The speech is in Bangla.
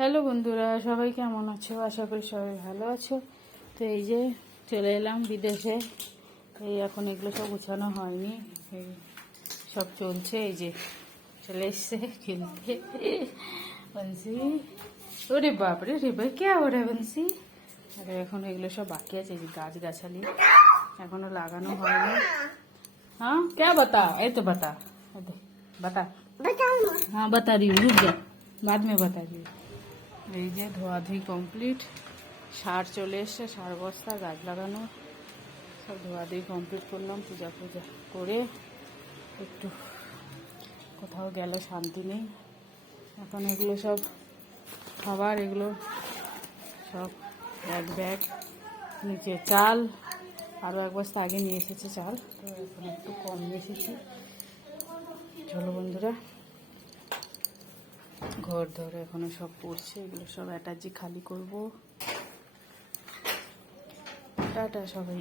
হ্যালো বন্ধুরা, সবাই কেমন আছো? আশা করি সবাই ভালো আছো। তো এই যে চলে এলাম বিদেশে। এই এখন এগুলো সব গুছানো হয়নি, এই সব চলছে। এই যে চলে এসছে খেলতে বংশী। ওরে বাপরে, রে ভাই কে ওরে বংশী। আরে এখন এগুলো সব বাকি আছে, এই যে গাছগাছালি এখনো লাগানো হয়নি। हाँ क्या बता, ये तो बता बता हाँ बता रही हूँ, रुक जा, बाद में बता रही हूँ। এই যে ধোয়াধুয়ি কমপ্লিট, সার চলে এসছে, সার বস্তা গাছ লাগানো সব ধোয়াধুয়ি কমপ্লিট করলাম। পূজা করে একটু কোথাও গেল শান্তি নেই। এখন এগুলো সব খাবার, এগুলো সব এক ব্যাগ নিচে চাল, আরও এক বস্তা আগে নিয়ে এসেছে চাল, তো এখন একটু কম নিয়ে এসেছি। চলো বন্ধুরা, ঘর ধরে এখনো সব পড়ছে, এগুলো সব অ্যাটাচি খালি করব। টাটা সবাই।